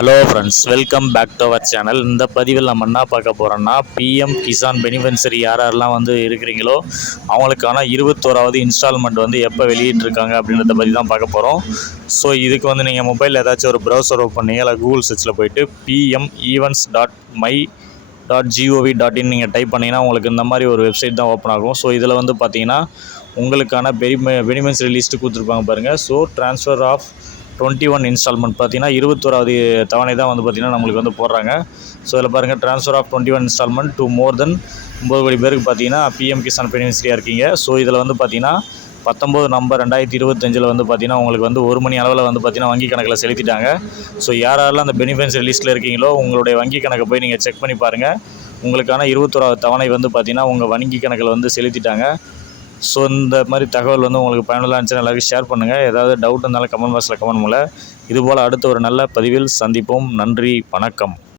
Hello friends, welcome back to our channel. இந்த பதிவில் நம்ம என்ன பார்க்க போகிறோம்னா, பிஎம் கிசான் பெனிஃபிஷரி யாரெல்லாம் இருக்கிறீங்களோ அவங்களுக்கான 21வது இன்ஸ்டால்மெண்ட் எப்போ வெளியிட்டிருக்காங்க அப்படின்றத பற்றி தான் பார்க்க போகிறோம். ஸோ இதுக்கு நீங்கள் மொபைலில் ஏதாச்சும் ஒரு ப்ரௌசர் ஓப்பன் பண்ணி இல்லை கூகுள் சர்ச்சில் போய்ட்டு pmevents.my.gov.in நீங்கள் டைப் பண்ணிங்கன்னா உங்களுக்கு இந்த மாதிரி ஒரு வெப்சைட் தான் ஓப்பன் ஆகும். ஸோ இதில் பார்த்தீங்கன்னா உங்களுக்கான பெனிஃபிஷரி லிஸ்ட்டு கொடுத்துருப்பாங்க பாருங்கள். ஸோ ட்ரான்ஸ்ஃபர் ஆஃப் 21 இன்ஸ்டால்மெண்ட் பார்த்தீங்கன்னா 21வது தவணை தான் பார்த்தீங்கன்னா நம்மளுக்கு போடுறாங்க. ஸோ இதில் பாருங்கள், transfer of 21 instalment to more than 9 கோடி பேருக்கு பார்த்தீங்கன்னா பிஎம் கிசான் பெனிஃபிஷரியாக இருக்கீங்க. ஸோ இதில் பார்த்தீங்கன்னா 19 நம்பர் 2025 பார்த்தீங்கன்னா உங்களுக்கு 1 மணி அளவில் பார்த்தீங்கன்னா வங்கி கணக்கில் செலுத்திட்டாங்க. ஸோ யாரெல்லாம் அந்த பெனிஃபிஷரி லிஸ்ட்டில் இருக்கீங்களோ உங்களுடைய வங்கி கணக்கை போய் நீங்கள் செக் பண்ணி பாருங்கள். உங்களுக்கான 21வது தவணை பார்த்தீங்கன்னா உங்கள் வங்கி கணக்கில் செலுத்திட்டாங்க. ஸோ இந்த மாதிரி தகவல் உங்களுக்கு பயனுள்ளதாக இருந்துச்சுன்னா எல்லாருக்கும் ஷேர் பண்ணுங்கள். ஏதாவது டவுட் இருந்தாலும் கமெண்ட் பாக்ஸில் கமெண்ட் பண்ணுங்கள். இதுபோல் அடுத்த ஒரு நல்ல பதிவில் சந்திப்போம். நன்றி, வணக்கம்.